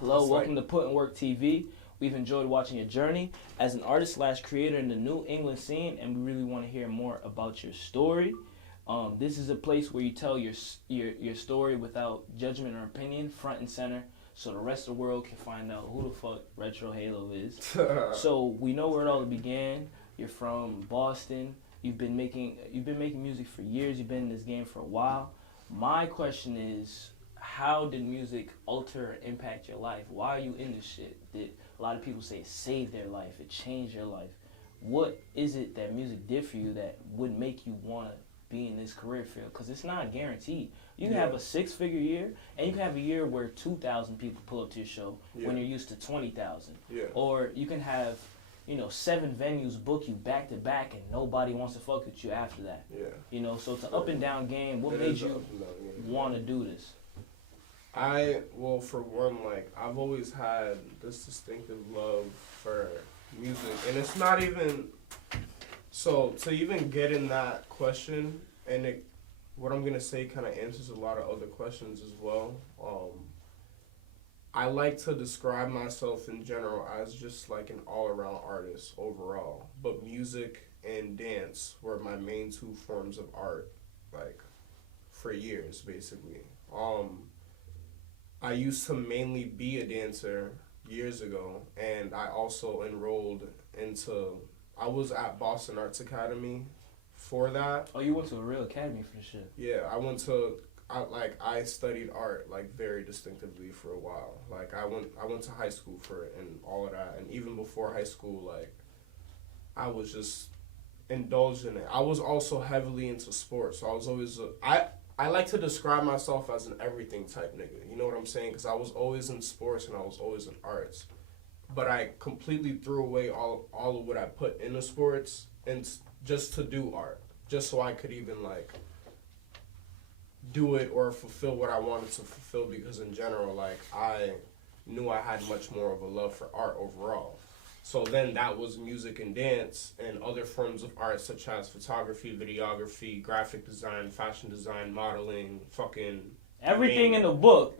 Hello, welcome to PUTINWORKTV. We've enjoyed watching your journey as an artist / creator in the New England scene, and we really want to hear more about your story. This is a place where you tell your story without judgment or opinion, front and center, so the rest of the world can find out who the fuck Retro Halo is. So we know where it all began. You're from Boston. You've been making music for years. You've been in this game for a while. My question is, how did music alter or impact your life? Why are you in this shit? Did a lot of people say it saved their life, it changed your life? What is it that music did for you that would make you want to be in this career field? Because it's not guaranteed. You can have a 6-figure year, and you can have a year where 2,000 people pull up to your show when you're used to 20,000. Or you can have 7 venues book you back to back, and nobody wants to fuck with you after that. So it's an up and down game. What made you want to do this? Well, for one, I've always had this distinctive love for music, and it's not even, so to even get in that question, and what I'm going to say kind of answers a lot of other questions as well. I like to describe myself in general as just like an all-around artist overall, but music and dance were my main 2 forms of art, for years, basically. I used to mainly be a dancer years ago, and I also enrolled I was at Boston Arts Academy for that. Oh, you went to a real academy for this shit? Yeah, I studied art, very distinctively for a while. I went to high school for it and all of that, and even before high school, I was just indulged in it. I was also heavily into sports, so I was always, I like to describe myself as an everything type nigga. You know what I'm saying? Because I was always in sports and I was always in arts. But I completely threw away all of what I put into sports and just to do art. Just so I could even, do it or fulfill what I wanted to fulfill. Because in general, I knew I had much more of a love for art overall. So then that was music and dance and other forms of art such as photography, videography, graphic design, fashion design, modeling, fucking... everything in the book.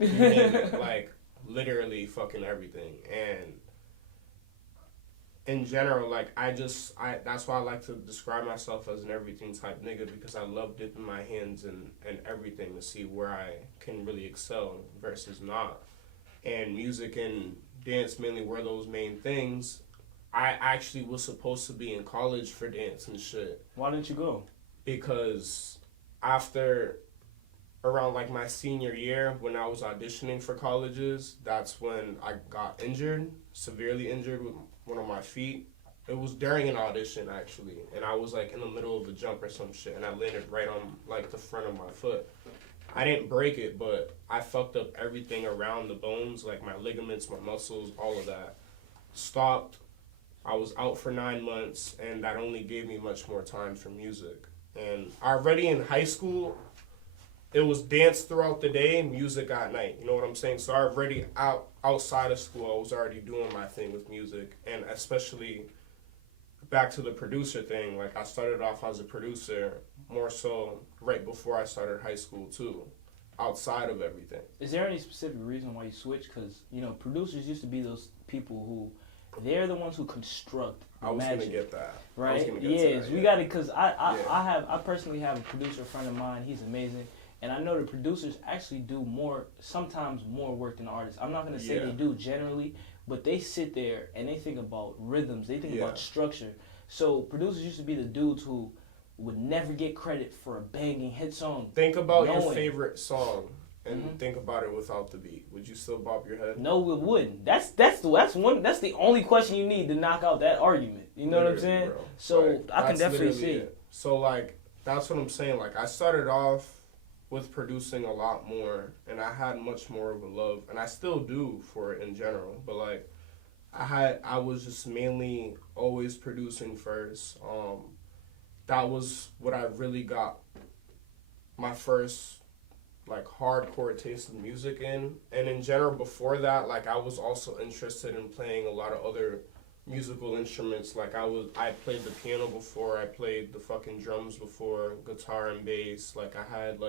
Literally fucking everything. And in general, that's why I like to describe myself as an everything type nigga, because I love dipping my hands in everything to see where I can really excel versus not. And music and dance mainly were those main things. I actually was supposed to be in college for dance and shit. Why didn't you go? Because after around my senior year, when I was auditioning for colleges, that's when I got injured, severely injured with one of my feet. It was during an audition, actually, and I was in the middle of a jump or some shit, and I landed right on the front of my foot. I didn't break it, but I fucked up everything around the bones, my ligaments, my muscles, all of that. Stopped. I was out for 9 months, and that only gave me much more time for music. And already in high school, it was dance throughout the day, music at night. You know what I'm saying? So already outside of school, I was already doing my thing with music, and especially back to the producer thing. I started off as a producer more so right before I started high school too, outside of everything. Is there any specific reason why you switched? Because producers used to be those people who, they're the ones who construct magic. I was gonna get that. Right? Yes, we got it. Because I personally have a producer friend of mine. He's amazing. And I know the producers actually do sometimes more work than the artists. I'm not going to say they do generally, but they sit there and they think about rhythms. They think about structure. So producers used to be the dudes who would never get credit for a banging hit song. Think about your favorite song and think about it without the beat. Would you still bob your head? No, it wouldn't. That's the only question you need to knock out that argument. You know what I'm saying? Bro. So I can definitely see it. So that's what I'm saying. I started off with producing a lot more, and I had much more of a love, and I still do for it in general, but I was just mainly always producing first. That was what I really got my first hardcore taste of music in, and in general before that, I was also interested in playing a lot of other musical instruments. I played the piano before, I played the fucking drums before, guitar and bass. I had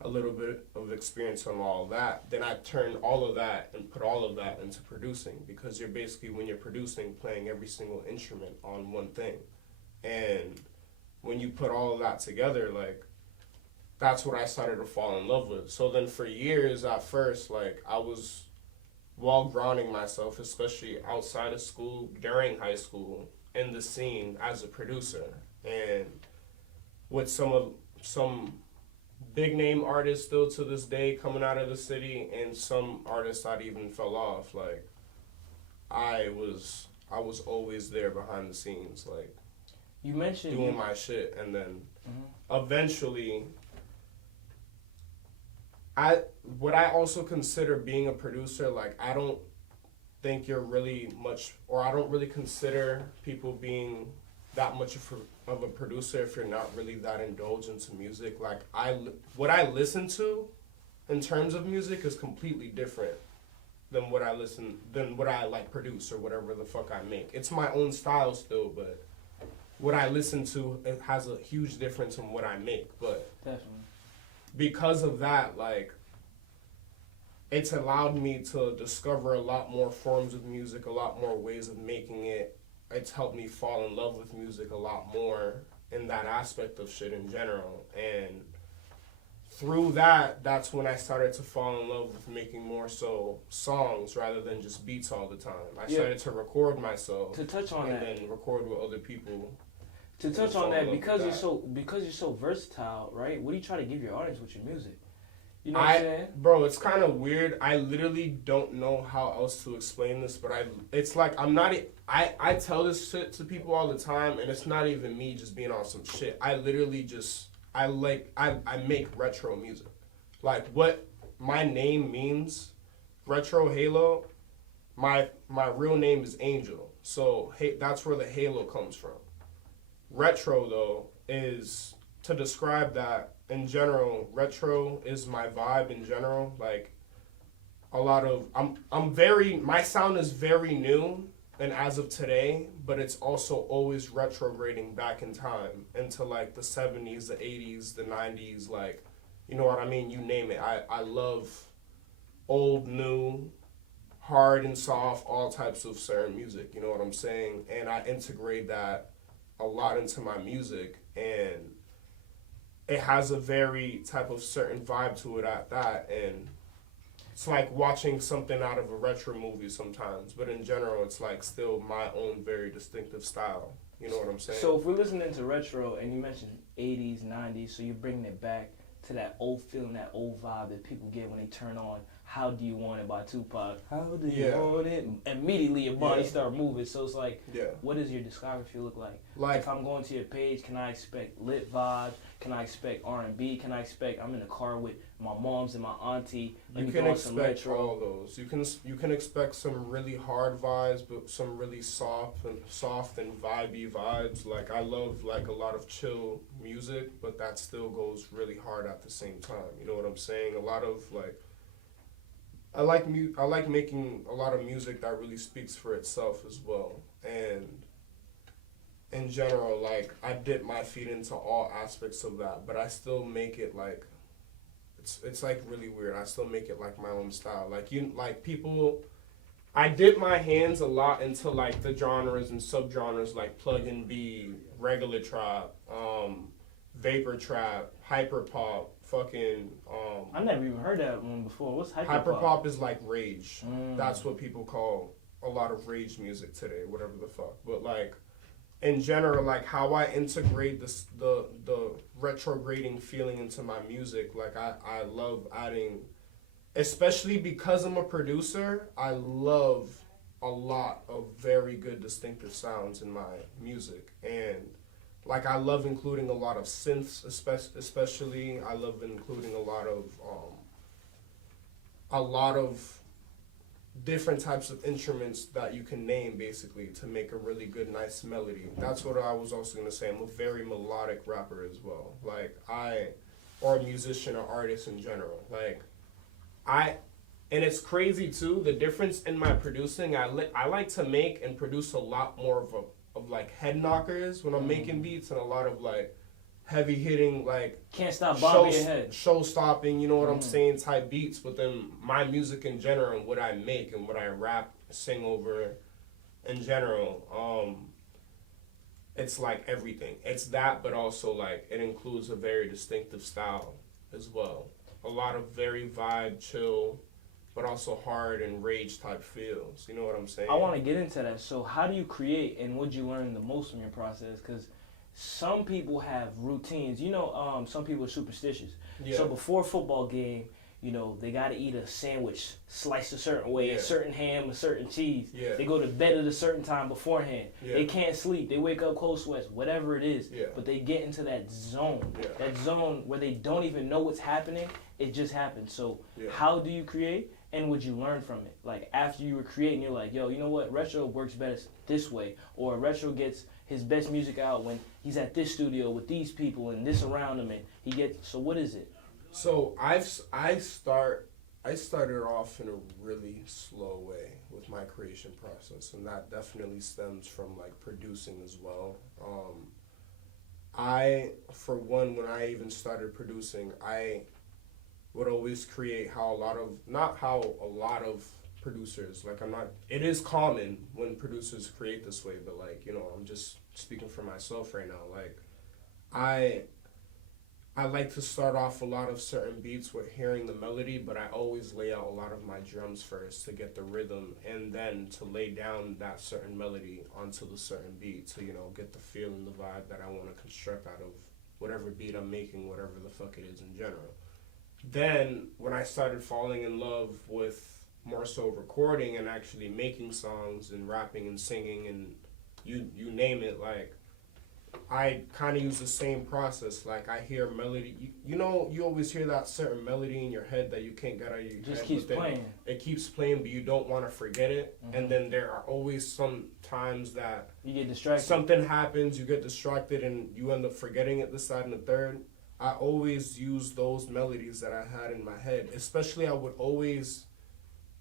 a little bit of experience on all of that, then I turned all of that and put all of that into producing, because you're basically, when you're producing, playing every single instrument on one thing. And when you put all of that together, like, that's what I started to fall in love with. So then for years at first, like, I was while grounding myself, especially outside of school, during high school, in the scene as a producer. And with some big name artists still to this day coming out of the city, and some artists that even fell off, like, I was always there behind the scenes, like, you mentioned doing my shit. And then eventually, what I also consider being a producer, like, I don't think you're really much, or I don't really consider people being that much of a producer if you're not really that indulged into music. Like, what I listen to in terms of music is completely different than what I like produce or whatever the fuck I make. It's my own style still, but what I listen to, it has a huge difference in what I make. But definitely, because of that, like, it's allowed me to discover a lot more forms of music, a lot more ways of making it. It's helped me fall in love with music a lot more in that aspect of shit in general. And through that, that's when I started to fall in love with making more so songs rather than just beats all the time. I started to record myself. To touch on that, and then record with other people. To touch on that, because you're so versatile, right? What do you try to give your audience with your music? You know what I'm saying? Bro, it's kind of weird. I literally don't know how else to explain this, but it's like, I tell this shit to people all the time, and it's not even me just being on some shit. I literally just, I make retro music. Like, what my name means, Retro Halo, my real name is Angel. So, that's where the halo comes from. Retro, though, is to describe that in general. Retro is my vibe in general. Like, a lot of, my sound is very new and as of today, but it's also always retrograding back in time into like the 70s, the 80s, the 90s, like, you know what I mean? You name it. I love old, new, hard and soft, all types of certain music, you know what I'm saying? And I integrate that a lot into my music, and it has a very type of certain vibe to it at that. And it's like watching something out of a retro movie sometimes, but in general, it's like still my own very distinctive style. You know what I'm saying? So if we're listening to retro, and you mentioned 80s, 90s, so you're bringing it back to that old feeling, that old vibe that people get when they turn on How Do You Want It by Tupac. How do you want it? Immediately your body start moving. So it's like, what does your discography look like? Like, if I'm going to your page, can I expect lit vibes? Can I expect R&B? Can I expect I'm in the car with my moms and my auntie? You can expect all those. You can expect some really hard vibes, but some really soft and vibey vibes. Like, I love like a lot of chill music, but that still goes really hard at the same time. You know what I'm saying? A lot of like, I like making a lot of music that really speaks for itself as well. And in general, like, I dip my feet into all aspects of that, but I still make it like, it's like really weird. I still make it like my own style. Like, people, I dip my hands a lot into like the genres and subgenres like plug-in B, regular trap, vapor trap, hyper pop, fucking I never even heard that one before. What's hyper pop? Hyper pop is like rage. That's what people call a lot of rage music today, whatever the fuck. But like, in general, like how I integrate the retrograding feeling into my music, like I love adding, especially because I'm a producer, I love a lot of very good distinctive sounds in my music. And like, I love including a lot of synths, especially. I love including a lot of different types of instruments that you can name, basically, to make a really good, nice melody. That's what I was also going to say. I'm a very melodic rapper as well. Like, or a musician or artist in general. Like, and it's crazy, too, the difference in my producing. I like to make and produce a lot more of like head knockers when I'm making beats, and a lot of like heavy hitting, like can't stop bobbing your head, show stopping, you know what I'm saying, type beats. But then my music in general, and what I make and what I rap, sing over in general, it's like everything. It's that, but also like it includes a very distinctive style as well. A lot of very vibe, chill, but also hard and rage type feels. You know what I'm saying? I want to get into that. So how do you create, and what'd you learn the most from your process? Because some people have routines. You know, some people are superstitious. Yeah. So before a football game, you know, they got to eat a sandwich sliced a certain way, a certain ham, a certain cheese. Yeah. They go to bed at a certain time beforehand. Yeah. They can't sleep. They wake up cold sweats, whatever it is. Yeah. But they get into that zone, that zone where they don't even know what's happening. It just happens. So how do you create? And would you learn from it? Like, after you were creating, you're like, yo, you know what? Retro works best this way. Or Retro gets his best music out when he's at this studio with these people and this around him. And he gets, so what is it? So I started off in a really slow way with my creation process. And that definitely stems from, like, producing as well. For one, when I even started producing, I would always create not how a lot of producers, like it is common when producers create this way, but like, you know, I'm just speaking for myself right now. Like, I like to start off a lot of certain beats with hearing the melody, but I always lay out a lot of my drums first to get the rhythm, and then to lay down that certain melody onto the certain beat to, you know, get the feel and the vibe that I want to construct out of whatever beat I'm making, whatever the fuck it is in general. Then, when I started falling in love with more so recording and actually making songs and rapping and singing and you name it, like, I kind of use the same process. Like, I hear melody. You know, you always hear that certain melody in your head that you can't get out of your head. Just keeps playing. It keeps playing, but you don't want to forget it. Mm-hmm. And then there are always some times that you get distracted. Something happens, you get distracted, and you end up forgetting it this, side, and the third. I always use those melodies that I had in my head. Especially, I would always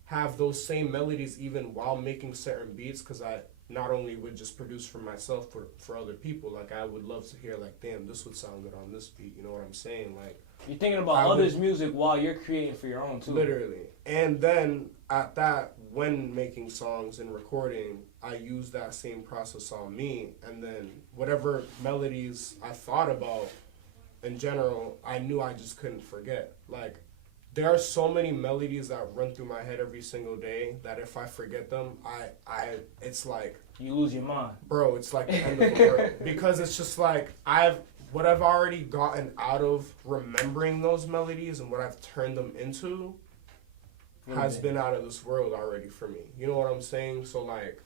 have those same melodies even while making certain beats, because I not only would just produce for myself, but for other people. Like, I would love to hear, like, damn, this would sound good on this beat. You know what I'm saying? Like, you're thinking about others' music while you're creating for your own, too. Literally. And then, at that, when making songs and recording, I use that same process on me. And then, whatever melodies I thought about, in general, I knew I just couldn't forget. Like, there are so many melodies that run through my head every single day that if I forget them, it's like, you lose your mind. Bro, it's like the end of the world. Because it's just like, what I've already gotten out of remembering those melodies and what I've turned them into has been out of this world already for me. You know what I'm saying? So, like,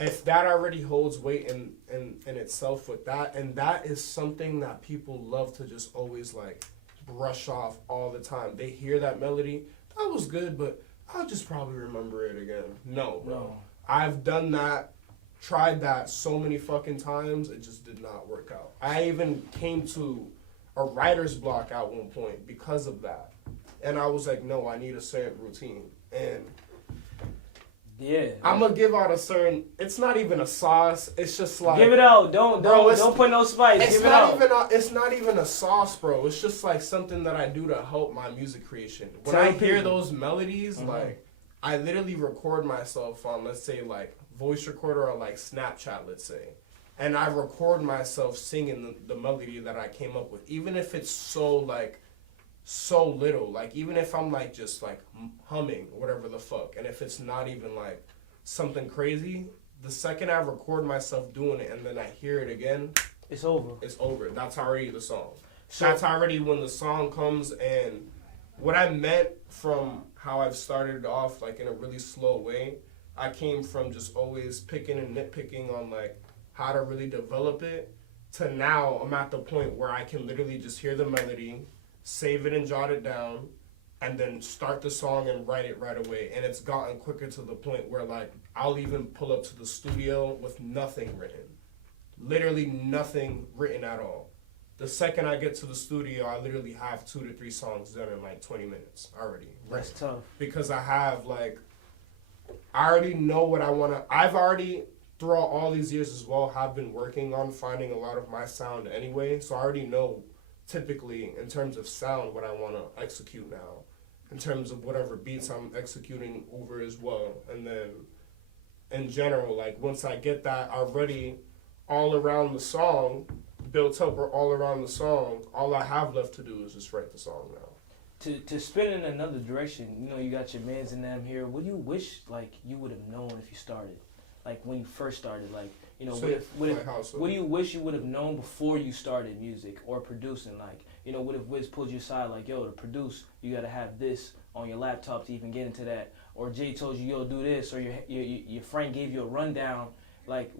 if that already holds weight in itself with that, and that is something that people love to just always, like, brush off all the time. They hear that melody, that was good, but I'll just probably remember it again. No, bro. No. I've done that, tried that so many fucking times, it just did not work out. I even came to a writer's block at one point because of that. And I was like, no, I need a certain routine. And yeah, I'm gonna give out a certain. It's not even a sauce. It's just like, give it out. Don't put no spice. Give it out. It's not even a sauce, bro. It's just like something that I do to help my music creation. When I hear those melodies, like, I literally record myself on, let's say, like, voice recorder or like Snapchat, let's say, and I record myself singing the melody that I came up with, even if it's so little, like, even if I'm like just like humming whatever the fuck, and if it's not even like something crazy, the second I record myself doing it and then I hear it again, it's over. That's already the song. So that's already when the song comes. And what I meant from how I've started off, like, in a really slow way, I came from just always picking and nitpicking on, like, how to really develop it, to now I'm at the point where I can literally just hear the melody, save it and jot it down, and then start the song and write it right away. And it's gotten quicker to the point where, like, I'll even pull up to the studio with nothing written. Literally nothing written at all. The second I get to the studio, I literally have 2 to 3 songs done in like 20 minutes already. That's tough. Because I have, like, I already know what I want to, throughout all these years as well, have been working on finding a lot of my sound anyway. So I already know typically in terms of sound what I want to execute now, in terms of whatever beats I'm executing over as well. And then in general, like once I get that already all around the song, built up or all around the song, all I have left to do is just write the song now. To spin in another direction, you know, you got your mans and them here. What do you wish, like, you would have known if you started? Like, when you first started, like, you know, So, what do you wish you would have known before you started music or producing? Like, you know, what if Wiz pulled you aside, like, yo, to produce, you got to have this on your laptop to even get into that? Or Jay told you, yo, do this, or your friend gave you a rundown. Like,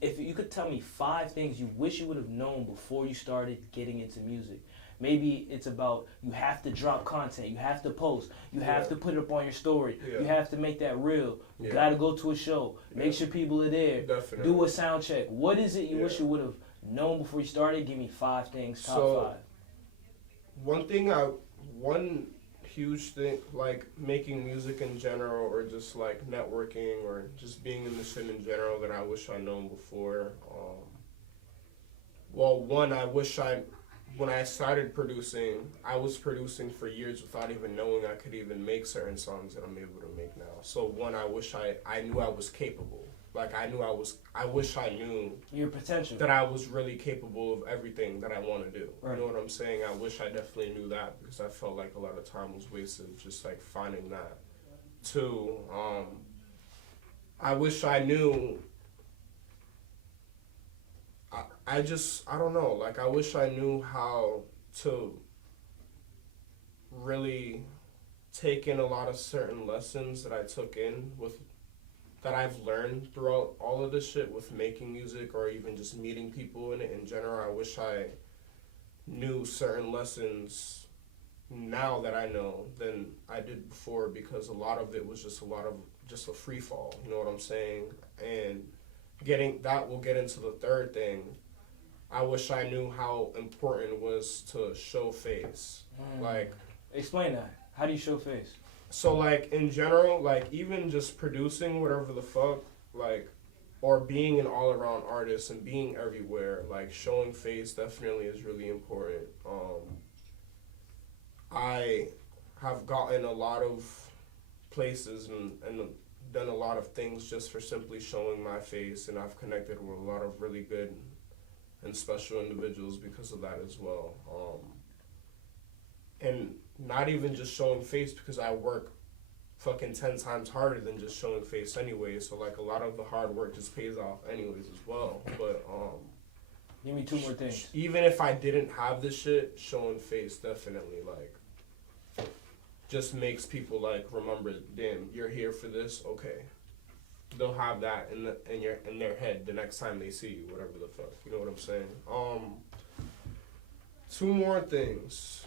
if you could tell me 5 things you wish you would have known before you started getting into music. Maybe it's about you have to drop content, you have to post, you have to put it up on your story, you have to make that real, you got to go to a show, make sure people are there, do a sound check. What is it you wish you would have known before you started? Give me 5 things, top 5. One huge thing, like making music in general, or just like networking, or just being in the scene in general, that I wish I'd known before. When I started producing, I was producing for years without even knowing I could even make certain songs that I'm able to make now. So one, I wish I knew I was capable. Like I wish I knew your potential, that I was really capable of everything that I want to do. Right. You know what I'm saying? I wish I definitely knew that, because I felt like a lot of time was wasted just like finding that. 2, I wish I knew. I don't know, like I wish I knew how to really take in a lot of certain lessons that I took in that I've learned throughout all of this shit with making music, or even just meeting people in it in general. I wish I knew certain lessons now that I know than I did before, because a lot of it was just a free fall, you know what I'm saying? And we'll get into the 3rd thing. I wish I knew how important it was to show face. Like, explain that. How do you show face? So like in general, like even just producing whatever the fuck, like, or being an all-around artist and being everywhere, like showing face definitely is really important. I have gotten a lot of places and done a lot of things just for simply showing my face, and I've connected with a lot of really good and special individuals because of that as well. And not even just showing face, because I work fucking 10 times harder than just showing face anyway, so like a lot of the hard work just pays off anyways as well. But give me 2 more things. Even if I didn't have this shit, showing face definitely like just makes people like remember, damn, you're here for this, okay. They'll have that in their head the next time they see you, whatever the fuck. You know what I'm saying? 2 more things.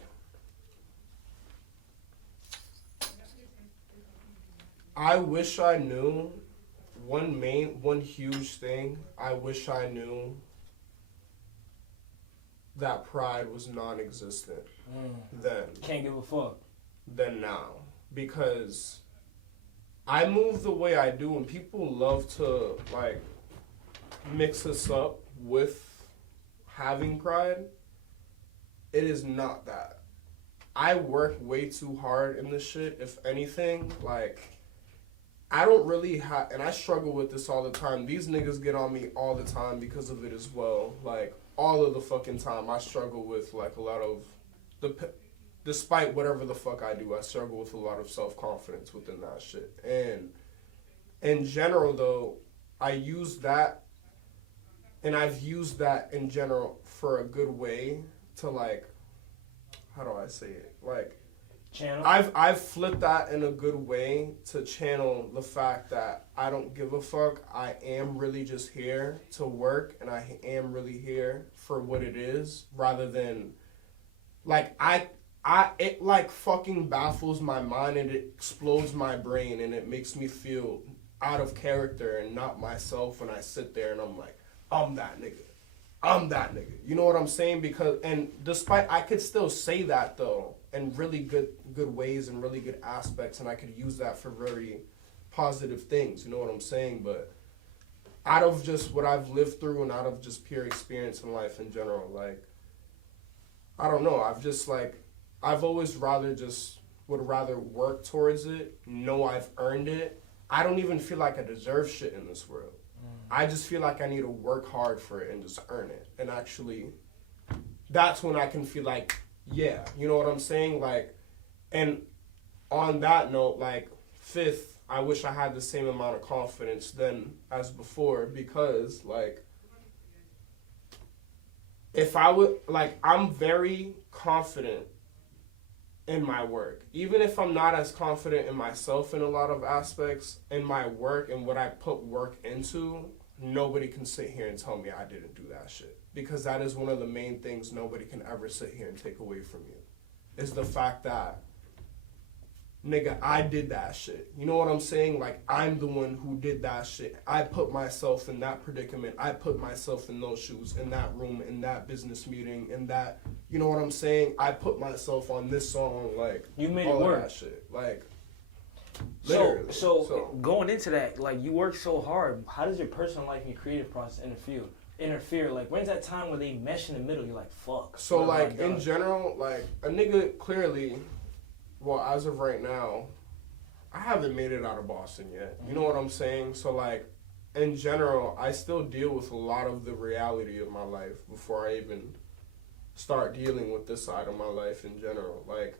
I wish I knew one huge thing. I wish I knew that pride was non-existent then. Can't give a fuck. Than now, because I move the way I do, and people love to like mix us up with having pride. It is not that. I work way too hard in this shit. If anything, like I don't really have, and I struggle with this all the time. These niggas get on me all the time because of it as well. Like all of the fucking time, I struggle with like a lot of despite whatever the fuck I do, I struggle with a lot of self-confidence within that shit. And in general, though, I use that, and I've used that in general for a good way to, like, how do I say it? Like, channel? I've flipped that in a good way to channel the fact that I don't give a fuck. I am really just here to work, and I am really here for what it is, rather than, like, it like fucking baffles my mind, and it explodes my brain, and it makes me feel out of character and not myself when I sit there and I'm like, I'm that nigga. You know what I'm saying? Because, and despite, I could still say that though, in really good ways and really good aspects, and I could use that for very positive things, you know what I'm saying? But out of just what I've lived through and out of just pure experience in life in general, like, I don't know, I've always would rather work towards it, know I've earned it. I don't even feel like I deserve shit in this world. I just feel like I need to work hard for it and just earn it. And actually, that's when I can feel like, yeah, you know what I'm saying? Like, and on that note, like, fifth, I wish I had the same amount of confidence then as before, because, like, if I would, like, I'm very confident in my work. Even if I'm not as confident in myself in a lot of aspects, in my work and what I put work into, nobody can sit here and tell me I didn't do that shit. Because that is one of the main things nobody can ever sit here and take away from you. Is the fact that, nigga, I did that shit. You know what I'm saying? Like, I'm the one who did that shit. I put myself in that predicament. I put myself in those shoes, in that room, in that business meeting, in that, you know what I'm saying? I put myself on this song, like, you made all it work. Of that shit. Like, literally. So going into that, like, you work so hard. How does your personal life and your creative process interfere? Like, when's that time where they mesh in the middle? You're like, fuck. So, like, in general, like, a nigga clearly, well, as of right now, I haven't made it out of Boston yet. You know what I'm saying? So, like, in general, I still deal with a lot of the reality of my life before I even start dealing with this side of my life in general. Like,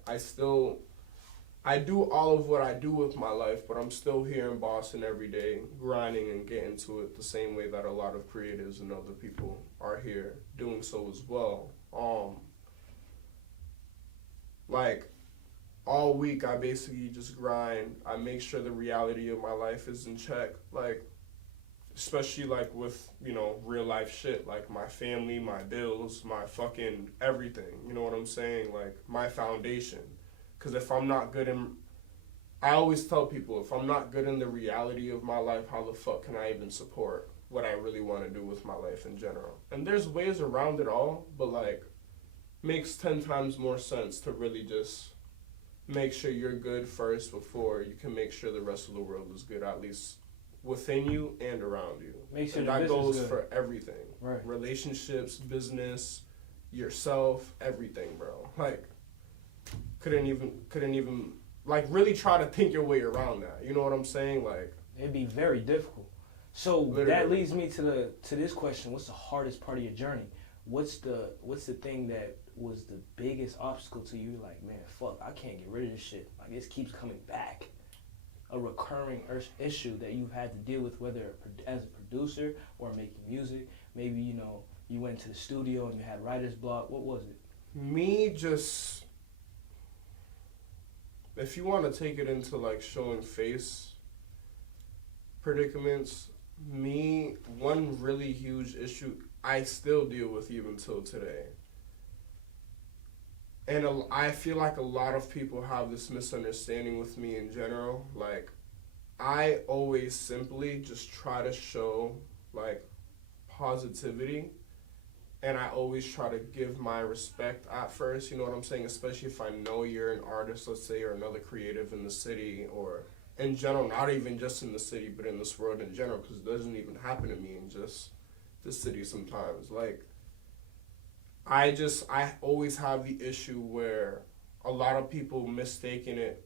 I do all of what I do with my life, but I'm still here in Boston every day, grinding and getting to it the same way that a lot of creatives and other people are here doing so as well. Like, all week I basically just grind. I make sure the reality of my life is in check. Like, especially like with, you know, real life shit, like my family, my bills, my fucking everything. You know what I'm saying? Like, my foundation. Because if I'm not good in, I always tell people, if I'm not good in the reality of my life, how the fuck can I even support what I really want to do with my life in general? And there's ways around it all, but like, makes 10 times more sense to really just make sure you're good first before you can make sure the rest of the world is good, at least within you and around you. Make sure and that goes for everything. Right. Relationships, business, yourself, everything, bro. Like, couldn't even like really try to think your way around that. You know what I'm saying? Like, it'd be very difficult. So literally. That leads me to this question: what's the hardest part of your journey? What's the thing that was the biggest obstacle to you? Like, man, fuck, I can't get rid of this shit. Like, this keeps coming back. A recurring issue that you've had to deal with, whether as a producer or making music. Maybe, you know, you went to the studio and you had writer's block. What was it? Me just, if you want to take it into like showing face predicaments, one really huge issue I still deal with even till today. And I feel like a lot of people have this misunderstanding with me in general. Like, I always simply just try to show, like, positivity. And I always try to give my respect at first, you know what I'm saying? Especially if I know you're an artist, let's say, or another creative in the city, or in general, not even just in the city, but in this world in general, because it doesn't even happen to me in just the city sometimes. Like, I always have the issue where a lot of people mistake it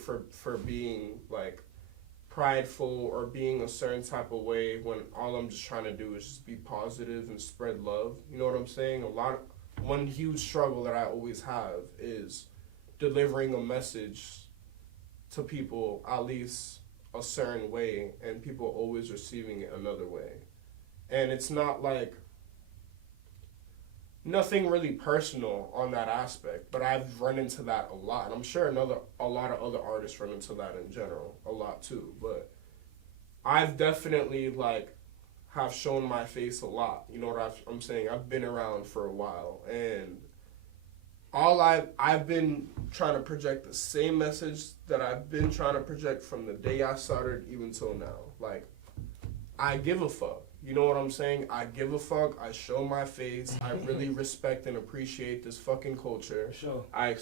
for being, like, prideful or being a certain type of way, when all I'm just trying to do is just be positive and spread love. You know what I'm saying? One huge struggle that I always have is delivering a message to people at least a certain way, and people always receiving it another way. And it's not like nothing really personal on that aspect, but I've run into that a lot. And I'm sure a lot of other artists run into that in general a lot too. But I've definitely, like, have shown my face a lot. You know what I'm saying? I've been around for a while, and I've been trying to project the same message that I've been trying to project from the day I started even till now. Like, I give a fuck. You know what I'm saying? I give a fuck. I show my face. I really respect and appreciate this fucking culture. Sure. I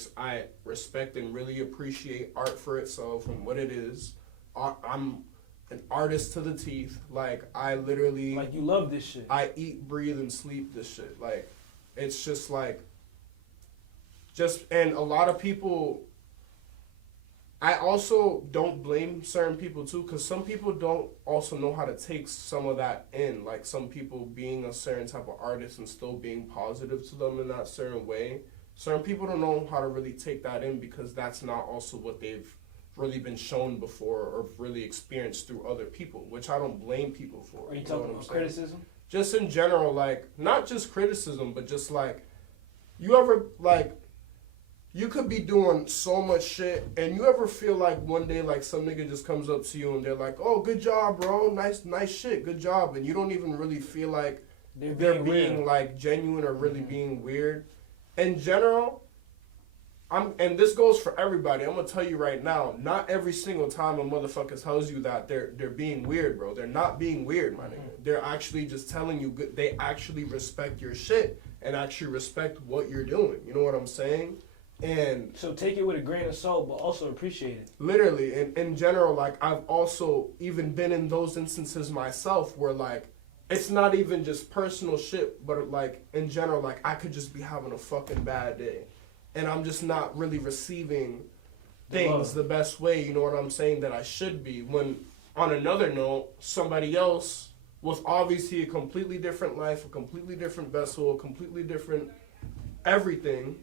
respect and really appreciate art for itself and what it is. I'm an artist to the teeth. Like, I literally... Like, you love this shit. I eat, breathe, and sleep this shit. Like, it's just like... And a lot of people... I also don't blame certain people, too, because some people don't also know how to take some of that in. Like, some people being a certain type of artist and still being positive to them in that certain way. Certain people don't know how to really take that in because that's not also what they've really been shown before or really experienced through other people, which I don't blame people for. Are you talking about criticism? Just in general, like, not just criticism, but just like, you ever, like, you could be doing so much shit, and you ever feel like one day, like, some nigga just comes up to you and they're like, oh, good job, bro, nice shit, good job, and you don't even really feel like they're being like, genuine or really being weird. In general, and this goes for everybody. I'm gonna tell you right now, not every single time a motherfucker tells you that they're being weird, bro. They're not being weird, my nigga. They're actually just telling you they actually respect your shit and actually respect what you're doing. You know what I'm saying? And so take it with a grain of salt, but also appreciate it. Literally, in general, like, I've also even been in those instances myself where, like, it's not even just personal shit, but, like, in general, like, I could just be having a fucking bad day. And I'm just not really receiving things the best way, you know what I'm saying, that I should be. When, on another note, somebody else with obviously a completely different life, a completely different vessel, a completely different everything,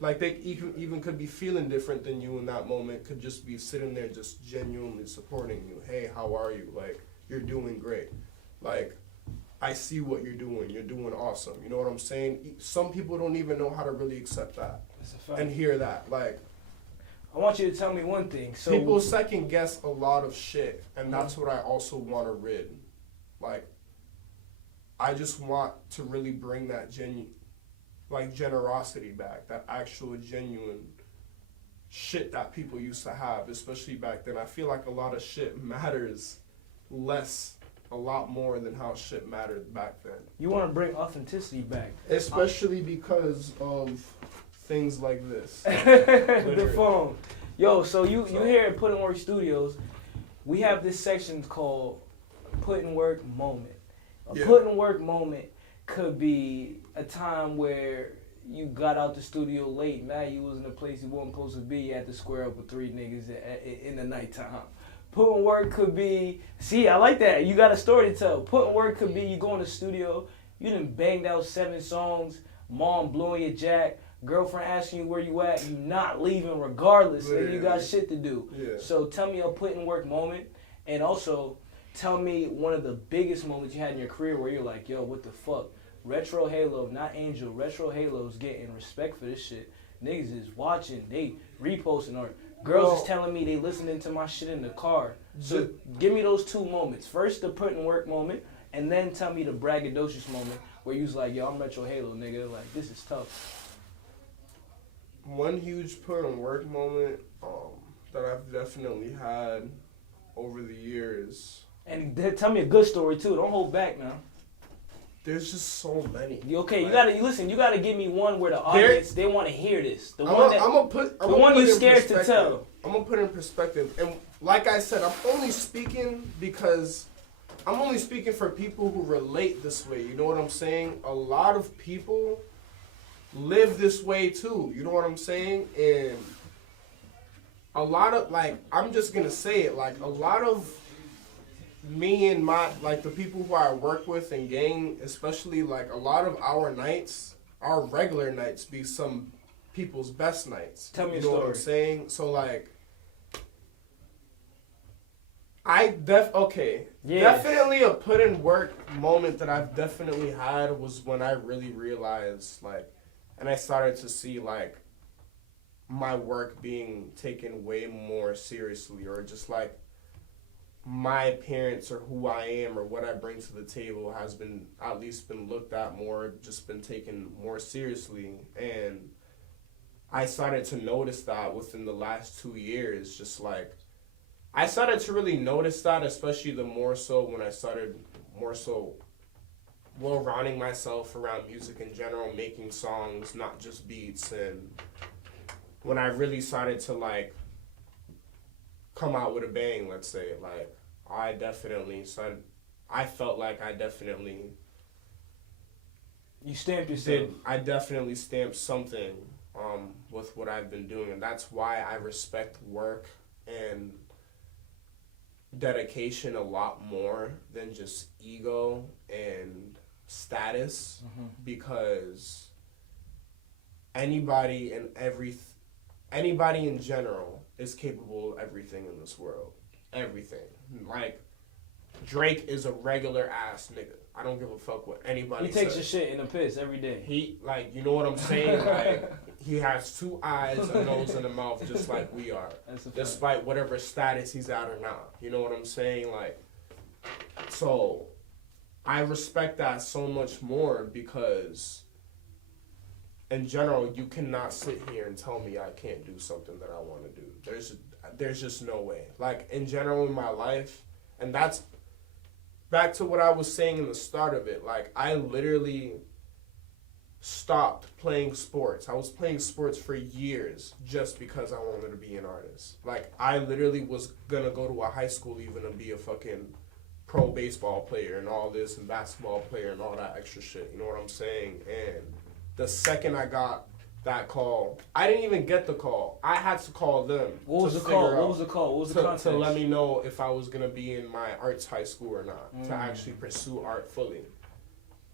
like, they even could be feeling different than you in that moment, could just be sitting there just genuinely supporting you. Hey, how are you? Like, you're doing great. Like, I see what you're doing. You're doing awesome. You know what I'm saying? Some people don't even know how to really accept that and hear that. Like, I want you to tell me one thing. So people second guess a lot of shit, and that's what I also want to rid. Like, I just want to really bring that generosity back, that actual genuine shit that people used to have, especially back then. I feel like a lot of shit matters a lot more than how shit mattered back then. You want to bring authenticity back. Especially because of things like this. The phone. Yo, so you here at Put in Work Studios, we have this section called Put in Work Moment. A Put in Work moment could be a time where you got out the studio late, man, you was in a place you weren't supposed to be, you had to square up with 3 niggas in the nighttime. Put in work could be, see, I like that. You got a story to tell. Put in work could be you go in the studio, you done banged out 7 songs, mom blowing your jack, girlfriend asking you where you at, you not leaving regardless, and you got shit to do. Yeah. So tell me a put in work moment, and also tell me one of the biggest moments you had in your career where you're like, yo, what the fuck? Retro Halo, not Angel, Retro Halo's getting respect for this shit. Niggas is watching, they reposting art. Girls is telling me they listening to my shit in the car. So give me those 2 moments. First the put in work moment, and then tell me the braggadocious moment where you was like, yo, I'm Retro Halo, nigga. Like, this is tough. One huge put in work moment that I've definitely had over the years. And tell me a good story too. Don't hold back now. There's just so many. Okay, like, you gotta give me one where the audience they want to hear this. The one you're scared to tell. I'm gonna put it in perspective, and like I said, I'm only speaking for people who relate this way. You know what I'm saying? A lot of people live this way too. You know what I'm saying? And a lot of, like, I'm just gonna say it, like, a lot of me and my, like, the people who I work with and gang, especially, like, a lot of our nights, our regular nights, be some people's best nights. Tell me a story. You know what I'm saying? So, like, definitely a put in work moment that I've definitely had was when I really realized, like, and I started to see, like, my work being taken way more seriously, or just, like, my appearance or who I am or what I bring to the table has been at least been looked at more, just been taken more seriously. And I started to notice that within the last 2 years, just like, I started to really notice that, especially the more so when I started well-rounding myself around music in general, making songs, not just beats, and when I really started to, like, come out with a bang, let's say, like, I definitely said, I felt like I definitely You stamped yourself. I definitely stamped something with what I've been doing, and that's why I respect work and dedication a lot more than just ego and status, because anybody and anybody in general is capable of everything in this world. Everything. Like, Drake is a regular ass nigga. I don't give a fuck what anybody says. He takes your shit in a piss every day. He, like, you know what I'm saying? Like, he has 2 eyes, a nose, and a mouth just like we are. Despite whatever status he's at or not. You know what I'm saying? Like, so I respect that so much more, because in general, you cannot sit here and tell me I can't do something that I want to do. There's just no way. Like, in general in my life, and that's back to what I was saying in the start of it. Like, I literally stopped playing sports. I was playing sports for years just because I wanted to be an artist. Like, I literally was gonna go to a high school even and be a fucking pro baseball player and all this, and basketball player and all that extra shit. You know what I'm saying? And the second I got that call, I didn't even get the call. I had to call them. What was the call? What was the call? What was the context? To let me know if I was gonna be in my arts high school or not, to actually pursue art fully.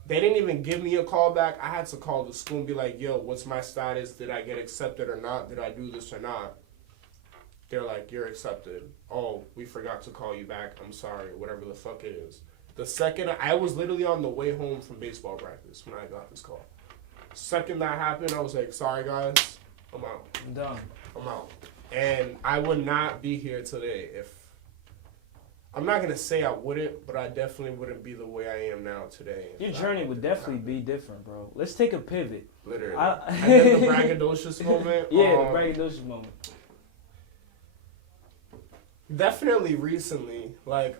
They didn't even give me a call back. I had to call the school and be like, yo, what's my status? Did I get accepted or not? Did I do this or not? They're like, you're accepted. Oh, we forgot to call you back. I'm sorry. Whatever the fuck it is. The second, I was literally on the way home from baseball practice when I got this call. Second that happened, I was like, sorry guys, I'm out. I'm done. I'm out. And I would not be here today if, I'm not going to say I wouldn't, but I definitely wouldn't be the way I am now today. Your journey would definitely be different, bro. Let's take a pivot. Literally. And then the braggadocious moment. Yeah, the braggadocious moment. Definitely recently, like,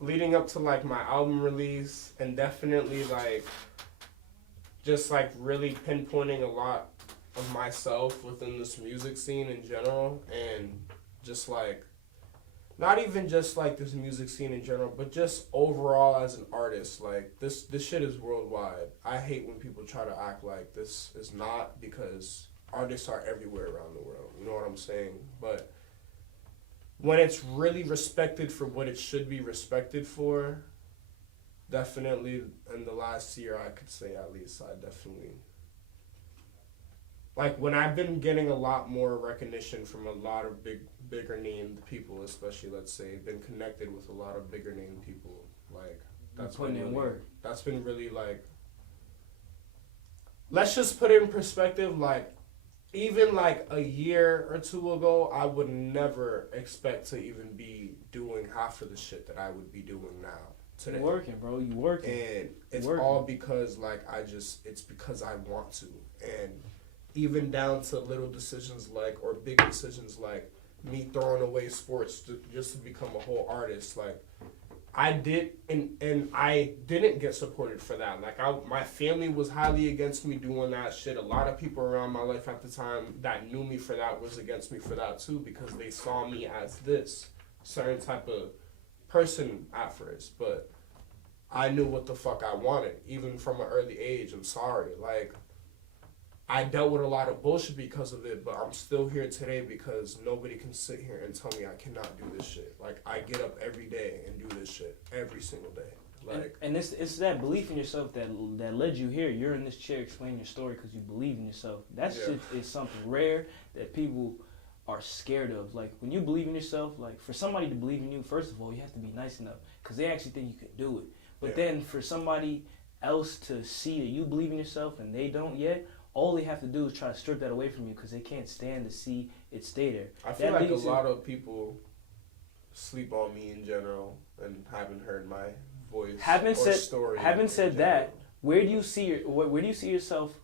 leading up to, like, my album release, and definitely, like, just, like, really pinpointing a lot of myself within this music scene in general, and just, like, not even just, like, this music scene in general, but just overall as an artist. Like, this shit is worldwide. I hate when people try to act like this is not, because artists are everywhere around the world. You know what I'm saying? But when it's really respected for what it should be respected for, definitely in the last year, I could say at least, I definitely, like, when I've been getting a lot more recognition from a lot of bigger named people, especially, let's say, been connected with a lot of bigger named people, like, that's putting in work. That's been really, like, let's just put it in perspective, like, even like a year or two ago, I would never expect to even be doing half of the shit that I would be doing now today. You working, bro. You working. And it's all because, like, it's because I want to. And even down to little decisions like, or big decisions like me throwing away sports just to become a whole artist. Like, I did, and I didn't get supported for that. Like, my family was highly against me doing that shit. A lot of people around my life at the time that knew me for that was against me for that too, because they saw me as this certain type of person at first. But I knew what the fuck I wanted, even from an early age. I'm sorry. Like, I dealt with a lot of bullshit because of it, but I'm still here today because nobody can sit here and tell me I cannot do this shit. Like, I get up every day and do this shit every single day. Like, and it's that belief in yourself that led you here. You're in this chair explaining your story because you believe in yourself. That shit is something rare that people are scared of. Like, when you believe in yourself, like, for somebody to believe in you, first of all, you have to be nice enough because they actually think you can do it. But then for somebody else to see that you believe in yourself and they don't yet, all they have to do is try to strip that away from you because they can't stand to see it stay there. I feel like a lot of people sleep on me in general and haven't heard my voice or story. Having said that, where do you see yourself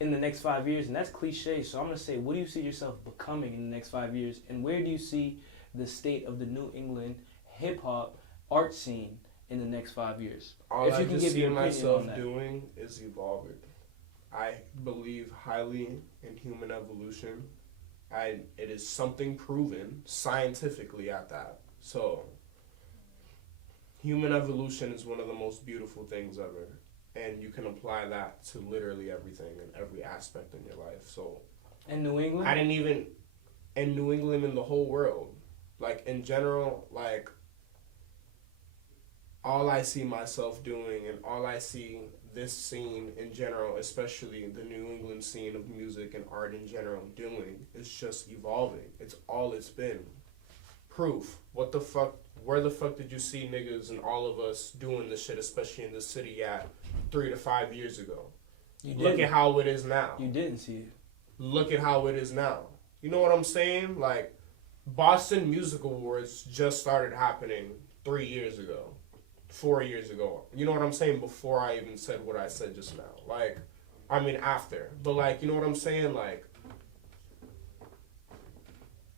in the next 5 years? And that's cliche, so I'm gonna say, what do you see yourself becoming in the next 5 years? And where do you see the state of the New England hip hop art scene in the next 5 years? All if you can give your myself doing is evolving. I believe highly in human evolution. It is something proven scientifically at that. So human evolution is one of the most beautiful things ever. And you can apply that to literally everything and every aspect in your life. So, in New England? I didn't even, in New England, in the whole world. Like, in general, like, all I see myself doing and all I see this scene in general, especially the New England scene of music and art in general doing, is just evolving. It's all it's been. Proof. What the fuck, where the fuck did you see niggas and all of us doing this shit, especially in the city, at 3 to 5 years ago? Look at how it is now. You didn't see it. Look at how it is now. You know what I'm saying? Like, Boston Music Awards just started happening 3 years ago. 4 years ago. You know what I'm saying? Before I even said what I said just now. Like, I mean after. But like, you know what I'm saying? Like,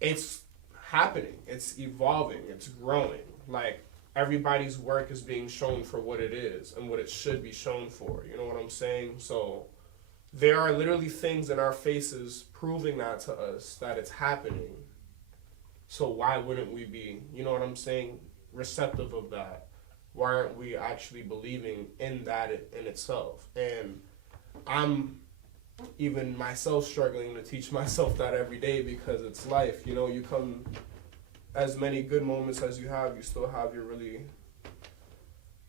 it's happening. It's evolving. It's growing. Like, everybody's work is being shown for what it is and what it should be shown for. You know what I'm saying? So, there are literally things in our faces proving that to us, that it's happening. So why wouldn't we be, you know what I'm saying, receptive of that? Why aren't we actually believing in that in itself? And I'm even myself struggling to teach myself that every day because it's life. You know, you come, as many good moments as you still have your really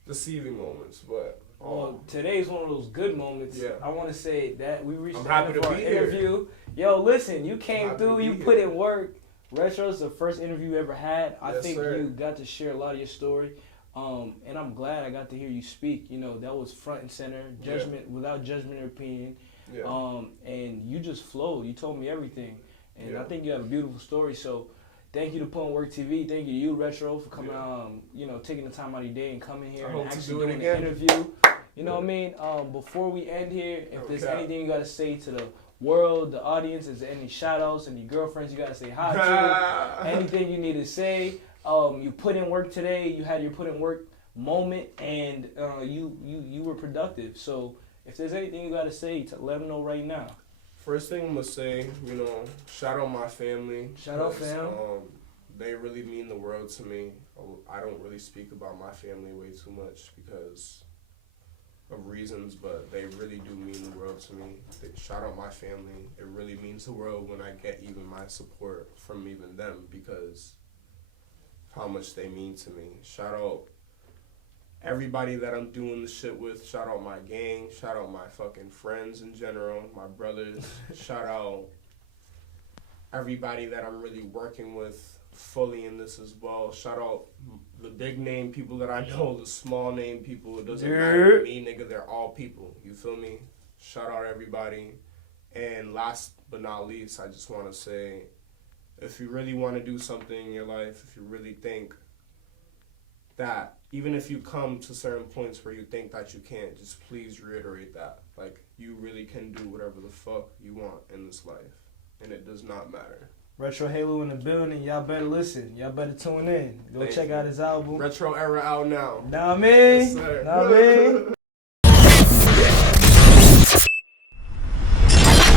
deceiving moments. But well, today's one of those good moments. Yeah. I want to say that we reached I'm the end happy of to our be here. interview. Yo, listen, you came through, you put here. in work. Retro's the first interview you ever had. I Yes, think sir. you got to share a lot of your story. And I'm glad I got to hear you speak. You know, that was front and center, judgment without judgment or opinion. Yeah. And you just flowed. You told me everything. And Yeah. I think you have a beautiful story. So thank you to PUTINWORKTV. Thank you to you, Retro, for coming you know, taking the time out of your day and coming here I and hope to actually do it doing again. an interview. You know what I mean? Before we end here, if there's anything you got to say to the world, the audience, is there any shout outs, any girlfriends you got to say hi to, anything you need to say. You put in work today, you had your put in work moment, and you were productive. So if there's anything you got to say, let them know right now. First thing I'm going to say, you know, shout out my family. Shout out fam. They really mean the world to me. I don't really speak about my family way too much because of reasons, but they really do mean the world to me. Shout out my family. It really means the world when I get even my support from even them because of how much they mean to me. Shout out everybody that I'm doing the shit with. Shout out my gang. Shout out my fucking friends in general, my brothers. Shout out everybody that I'm really working with fully in this as well. Shout out the big name people that I know, the small name people. It doesn't matter to me, nigga. They're all people. You feel me? Shout out everybody. And last but not least, I just want to say, if you really want to do something in your life, if you really think that, even if you come to certain points where you think that you can't, just please reiterate that. Like, you really can do whatever the fuck you want in this life. And it does not matter. Retro Halo in the building. Y'all better listen. Y'all better tune in. Go check out his album. Retro Era out now. Know what I mean? Yes, sir. Know what I mean?